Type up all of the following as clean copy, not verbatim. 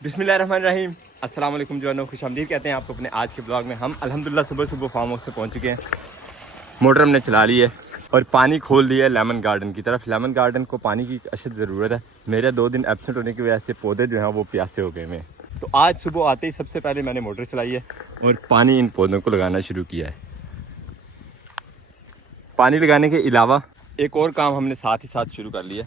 बिस्मिल्लाहिर्रहमानिर्रहीम। अस्सलाम वालेकुम जवानों, खुशामदीद कहते हैं आपको अपने आज के ब्लॉग में। हम अल्हम्दुलिल्लाह सुबह फार्म हाउस से पहुंच चुके हैं। मोटर हमने चला ली है और पानी खोल दिया है लेमन गार्डन की तरफ। लेमन गार्डन को पानी की अशद ज़रूरत है। मेरे 2 दिन एब्सेंट होने की वजह से पौधे जो हैं वो प्यासे हो गए हैं। तो आज सुबह आते ही सबसे पहले मैंने मोटर चलाई है और पानी इन पौधों को लगाना शुरू किया है। पानी लगाने के अलावा एक और काम हमने साथ ही साथ शुरू कर लिया,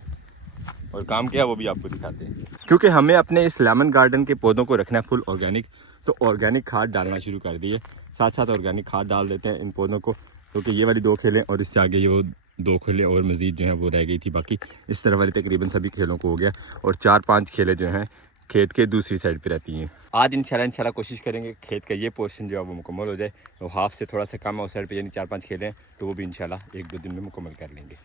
और काम क्या है वो भी आपको दिखाते हैं। क्योंकि हमें अपने इस लेमन गार्डन के पौधों को रखना है फुल ऑर्गेनिक, तो ऑर्गेनिक खाद डालना शुरू कर दी है। साथ साथ ऑर्गेनिक खाद डाल देते हैं इन पौधों को, क्योंकि ये वाली 2 खेलें और इससे आगे ये वो 2 खेलें और मज़ीद जो हैं वो रह गई थी। बाकी इस तरह वाली तकरीबन सभी खेलों को हो गया, और 4-5 खेलें जो हैं खेत के दूसरी साइड पर रहती हैं। आज इंशाल्लाह कोशिश करेंगे खेत का ये पोर्शन जो है वो मुकम्मल हो जाए। वो हाफ से थोड़ा सा कम है उस साइड पर, यानी 4-5 खेलें, तो वो भी इंशाल्लाह 1-2 दिन में मुकम्मल कर लेंगे।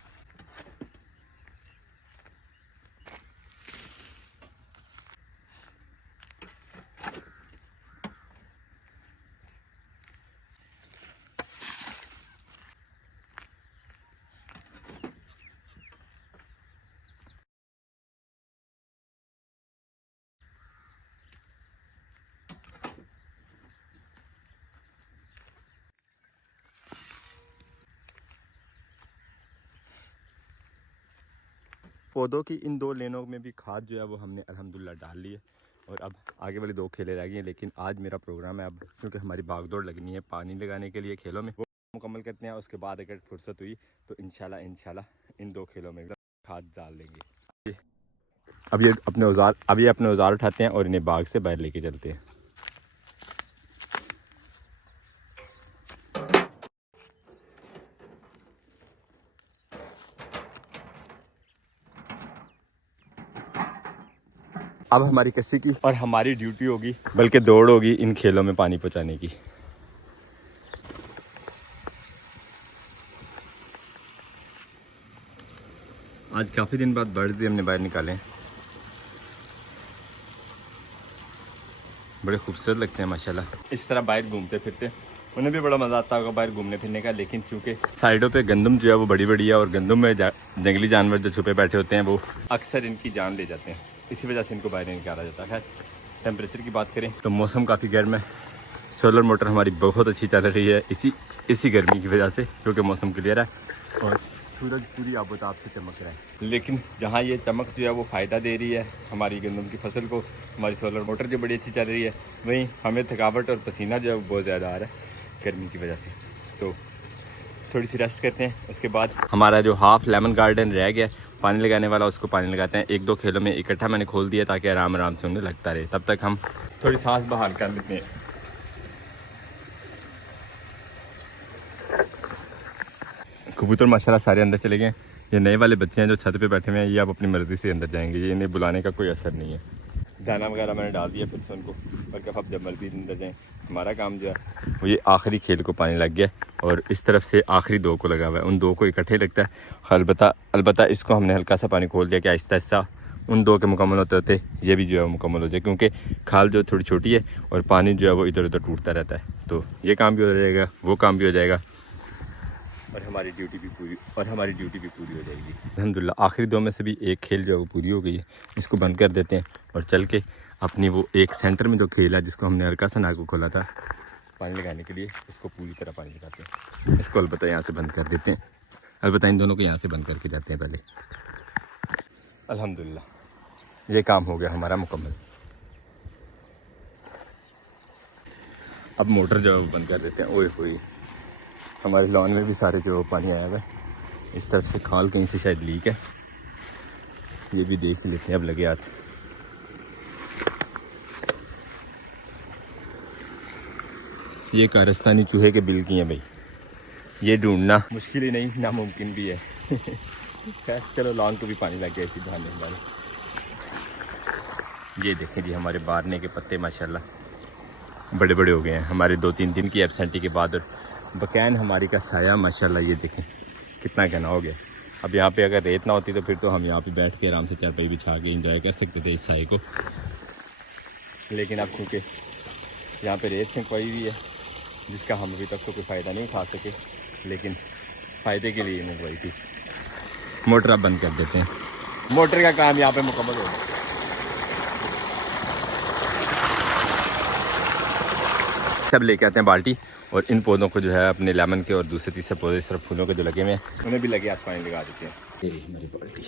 पौधों की इन 2 लेनों में भी खाद जो है वो हमने अल्हम्दुलिल्लाह डाल ली है, और अब आगे वाली 2 खेलें रह गई हैं। लेकिन आज मेरा प्रोग्राम है, अब क्योंकि हमारी भागदौड़ लगनी है पानी लगाने के लिए खेलों में, वो मुकम्मल करते हैं। उसके बाद अगर फुर्सत हुई तो इंशाल्लाह इन 2 खेलों में खाद डाल लेंगे। अब ये अपने औजार उठाते हैं और इन्हें बाग से बाहर लेके चलते हैं। अब हमारी कस्सी की और हमारी ड्यूटी होगी, बल्कि दौड़ होगी इन खेलों में पानी पहुँचाने की। आज काफ़ी दिन बाद बर्ड्स भी हमने बाहर निकाले हैं, बड़े खूबसूरत लगते हैं माशाल्लाह। इस तरह बाहर घूमते फिरते उन्हें भी बड़ा मज़ा आता होगा बाहर घूमने फिरने का। लेकिन चूँकि साइडों पे गंदम जो है वो बड़ी बड़ी है, और गंदम में जंगली जानवर जो छुपे बैठे होते हैं वो अक्सर इनकी जान ले जाते हैं, इसी वजह से इनको बाहर नहीं निकाला जाता है। टेम्परेचर की बात करें तो मौसम काफ़ी गर्म है। सोलर मोटर हमारी बहुत अच्छी चल रही है इसी गर्मी की वजह से, क्योंकि मौसम क्लियर है और सूरज पूरी आबोताब से चमक रहा है। लेकिन जहाँ ये चमक जो है वो फ़ायदा दे रही है हमारी गंदम की फसल को, हमारी सोलर मोटर जो बड़ी अच्छी चल रही है, वहीं हमें थकावट और पसीना जो है वो बहुत ज़्यादा आ रहा है गर्मी की वजह से। तो थोड़ी सी रेस्ट करते हैं, उसके बाद हमारा जो हाफ लेमन गार्डन रह गया पानी लगाने वाला, उसको पानी लगाते हैं। 1-2 खेलों में इकट्ठा मैंने खोल दिया ताकि आराम आराम से उन्हें लगता रहे। तब तक हम थोड़ी सांस बहाल कर लेते हैं। कबूतर माशाल्लाह सारे अंदर चले गए। ये नए वाले बच्चे हैं जो छत पे बैठे हुए हैं, ये अब अपनी मर्ज़ी से अंदर जाएंगे, ये इन्हें बुलाने का कोई असर नहीं है। दाना वगैरह मैंने डाल दिया फिर से उनको, और क्या अब जब मर्ज़ी अंदर जाएँ। हमारा काम जो है वो ये आखिरी खेल को पानी लग गया, और इस तरफ से आखिरी 2 को लगा हुआ है। उन 2 को इकट्ठे लगता है। अलबत्ता इसको हमने हल्का सा पानी खोल दिया कि आहिस्ता आहिस्ता उन 2 के मुकम्मल होते होते ये भी जो है मुकम्मल हो जाए, क्योंकि खाल जो थोड़ी छोटी है और पानी जो है वो इधर उधर टूटता रहता है। तो ये काम भी हो जाएगा, वो काम भी हो जाएगा, और हमारी ड्यूटी भी पूरी हो जाएगी अल्हम्दुलिल्लाह। आखिरी 2 में से भी एक खेल जो है वो पूरी हो गई है। इसको बंद कर देते हैं और चल के अपनी वो एक सेंटर में जो खेल है जिसको हमने हल्का सा नाक को खोला था पानी लगाने के लिए, उसको पूरी तरह पानी लगाते हैं। इसको अलबत्ता यहाँ से बंद कर देते हैं, अलबत्ता इन दोनों को यहाँ से बंद करके जाते हैं पहले। अल्हम्दुलिल्लाह ये काम हो गया हमारा मुकम्मल। अब मोटर जो है वो बंद कर देते हैं। ओए होए, हमारे लॉन में भी सारे जो पानी आया हुआ है। इस तरफ से खाल कहीं से शायद लीक है, ये भी देख लेते हैं। अब लगे हाथ। ये कारस्तानी चूहे के बिल की हैं भाई, ये ढूंढना मुश्किल ही नहीं नामुमकिन भी है। खैर चलो, लॉन को भी पानी लग गया इसी बहाने हमारे। ये देखें जी हमारे बारने के पत्ते माशाल्लाह बड़े बड़े हो गए हैं हमारे 2-3 दिन की एब्सेंटी के बाद। और बकैन हमारी का साया माशाल्लाह ये देखें कितना घना हो गया। अब यहाँ पे अगर रेत ना होती तो फिर तो हम यहाँ पे बैठ के आराम से चारपाई बिछा के एंजॉय कर सकते थे इस साए को। लेकिन अब चूँकि यहाँ पे रेत फेंकवाई हुई है, जिसका हम अभी तक तो कोई फ़ायदा नहीं उठा सके, लेकिन फ़ायदे के लिए मंगवाई थी। मोटर अब बंद कर देते हैं, मोटर का काम यहाँ पे मुकम्मल हो गया। सब लेके आते हैं बाल्टी और इन पौधों को जो है अपने लेमन के और दूसरे तीसरे पौधे सिर्फ फूलों के जो लगे हुए हैं उन्हें भी लगे आज पानी लगा देते हैं। ये रही हमारी बाल्टी।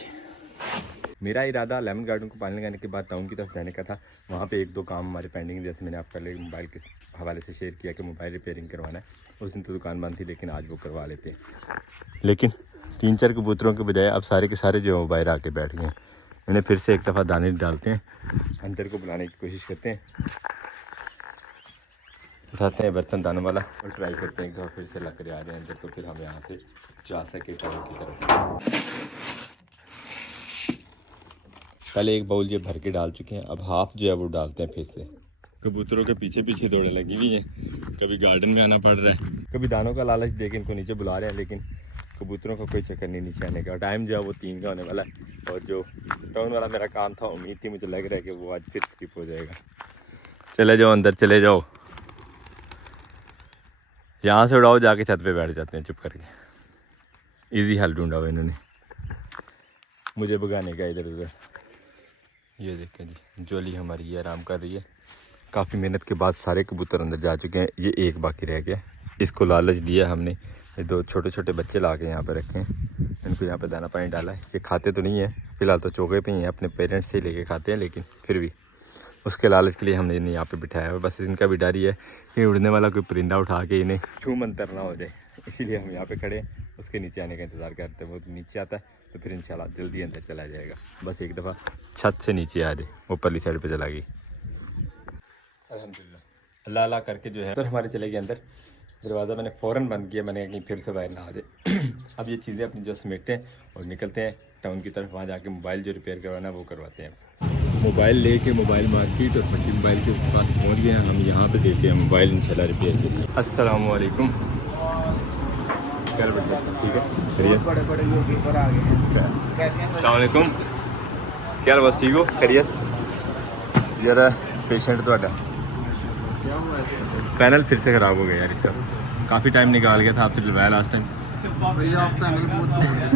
मेरा इरादा लेमन गार्डन को पानी लगाने के बाद टाउन की तरफ जाने का था। वहाँ पे एक दो काम हमारे पेंडिंग, जैसे मैंने आप पहले मोबाइल के हवाले से शेयर किया कि मोबाइल रिपेयरिंग करवाना है। उस दिन तो दुकान बंद थी, लेकिन आज वो करवा लेते हैं। लेकिन 3-4 कबूतरों के बजाय अब सारे के सारे जो बाहर आके बैठ गए हैं। इन्हें फिर से एक दफ़ा दाने डालते हैं, अंदर को बुलाने की कोशिश करते हैं, उठाते हैं बर्तन दानों वाला और ट्राई करते हैं एक दफ़ा फिर से लग कर आ रहे हैं अंदर, तो फिर हम यहाँ से जा सके टाउन की तरफ। पहले एक बाउल ये भर के डाल चुके हैं, अब हाफ जो है वो डालते हैं फिर से। कबूतरों के पीछे पीछे दौड़ने लगी हुई है, कभी गार्डन में आना पड़ रहा है, कभी दानों का लालच देके इनको नीचे बुला रहे हैं, लेकिन कबूतरों का कोई चक्कर नहीं नीचे आने का। टाइम जो है वो 3 का होने वाला है और जो टाउन वाला मेरा काम था, उम्मीद थी, मुझे लग रहा है कि वो आज फिर स्किप हो जाएगा। चले जाओ अंदर, चले जाओ, यहाँ से उड़ाओ, जाके छत पे बैठ जाते हैं चुप करके। इजी हल ढूंढा हुआ इन्होंने मुझे भगाने का इधर उधर। ये देखें जी, जोली हमारी ये आराम कर रही है। काफ़ी मेहनत के बाद सारे कबूतर अंदर जा चुके हैं, ये एक बाकी रह गया। इसको लालच दिया हमने, ये 2 छोटे छोटे बच्चे ला के यहाँ पर रखे हैं, इनको यहाँ पर दाना पानी डाला है। ये खाते तो नहीं है फिलहाल, तो चौके पे ही हैं, अपने पेरेंट्स से लेके खाते हैं, लेकिन फिर भी उसके लालच के लिए हमने इन्हें यहाँ पे बिठाया है। बस इनका भी डर ही है कि उड़ने वाला कोई परिंदा उठा के इन्हें छू मंतर ना हो जाए, इसीलिए हम यहाँ पे खड़े हैं। उसके नीचे आने का इंतज़ार करते हैं, वो नीचे आता है तो फिर इंशाल्लाह जल्दी अंदर चला जाएगा। बस एक दफ़ा छत से नीचे आ जाए, ऊपरली साइड पे चला गई। अल्हम्दुलिल्लाह अल्लाह अल्लाह करके जो है फिर हमारे चले गए अंदर। दरवाज़ा मैंने फ़ौरन बंद किया, मैंने कहीं फिर से बाहर ना आ जाए। अब ये चीज़ें अपनी जो समेटते हैं और निकलते हैं टाउन की तरफ। वहाँ जाके मोबाइल जो रिपेयर करवाना है वो करवाते हैं। मोबाइल लेके मोबाइल मार्केट और पट्टी मोबाइल के पास पहुँच गए हैं। हम यहाँ पे देते हैं मोबाइल इंशाल्लाह रिपेयर के लिए। अस्सलाम वालेकुम, क्या बच्चा ठीक है, बड़े बड़े यूट्यूबर आ गए हैं। अस्सलाम वालेकुम, क्या बस ठीक हो, खैरियत? जरा पेशेंट तो क्या हुआ ऐसे? पैनल फिर से ख़राब हो गया यार इसका, काफ़ी टाइम निकाल गया था, आपसे डलवाया लास्ट टाइम। भैया आप पैनल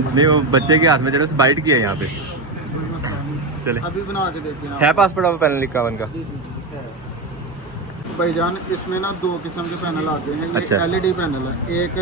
नहीं, वो बच्चे के हाथ में जरा बाइट किया यहाँ पे। चले अभी बना के देते हैं। है पास पड़ा हुआ पैनल 51 का? भाईजान इसमें ना 2 किस्म के पैनल आते हैं। ये अच्छा। LED पैनल है, एक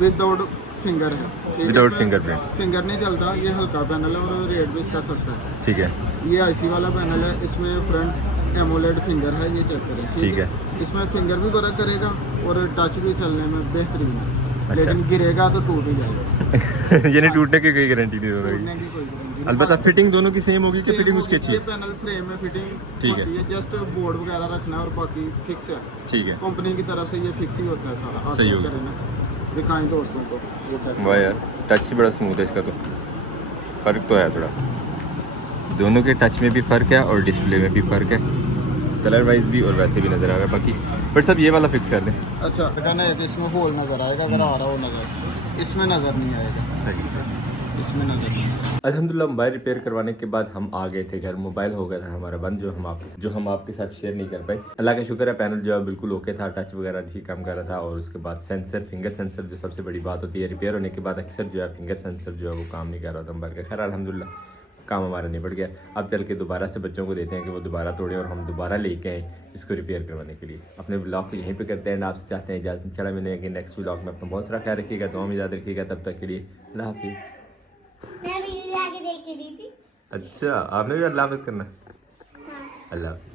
विदाउट फिंगर है, विदाउट फिंगरप्रिंट, फिंगर नहीं चलता। ये हल्का पैनल है और रेट भी इसका सस्ता है। ठीक है। ये IC वाला पैनल है, इसमें फ्रंट एमोलेड फिंगर है, ये चेक करें। ठीक है। इसमें फिंगर भी वर्क करेगा और टच भी चलने में बेहतरीन है। अच्छा। लेकिन गिरेगा तो टूट ही जाएगा। यानी टूटने की कोई गारंटी नहीं होगी। टूटने की कोई गारंटी नहीं। अलबत्ता फिटिंग दोनों की सेम होगी कि फिटिंग उसकी अच्छी ये है? पैनल फ्रेम में फिटिंग ठीक है। होती है, जस्ट बोर्ड वगैरह रखना है और बाकी फिक्स है। ठीक है, कंपनी की तरफ से ये फिक्स ही होता है सारा। आप सही चेक होगा। करें ना, दिखाएं दोस्तों को ये चेक। वाह यार, टच ही बड़ा स्मूथ है इसका, तो फ़र्क तो है थोड़ा, दोनों के टच में भी फ़र्क है और डिस्प्ले में भी फ़र्क है, कलर वाइज भी और वैसे भी नज़र आ रहा है। बाकी बट सब ये वाला फिक्स कर दें। अच्छा कहना है कि इसमें होल नज़र आएगा, अगर आ रहा हो नज़र, इसमें नज़र नहीं आएगा। सही सही। इसमें नज़र नहीं आएगा। अल्हम्दुलिल्लाह मोबाइल रिपेयर करवाने के बाद हम आ गए थे घर। मोबाइल हो गया था हमारा बंद, जो हम आपके साथ शेयर नहीं कर पाए। अल्लाह का शुक्र है, पैनल जो है बिल्कुल ओके था, टच वगैरह ठीक काम कर रहा था। और उसके बाद सेंसर, फिंगर सेंसर जो सबसे बड़ी बात होती है, रिपेयर होने के बाद अक्सर जो है फिंगर सेंसर जो है वो काम नहीं कर रहा था मोबाइल का। खैर अल्हम्दुलिल्लाह काम हमारा निपट गया। अब चल के दोबारा से बच्चों को देते हैं कि वो दोबारा तोड़े और हम दोबारा लेके आए इसको रिपेयर करवाने के लिए। अपने ब्लॉग को यहीं पे करते हैं, आपसे चाहते हैं इजाज़त। चला मैंने कि नेक्स्ट ब्लॉग में अपना बहुत सारा ख्याल रखिएगा, दुआ में याद रखिएगा। तब तक के लिए अल्लाह हाफिज़। मैं वीडियो आगे देख के दी थी। अच्छा, आपने भी अल्लाह हाफिज़ करना? हाँ। अल्लाह हाफिज़।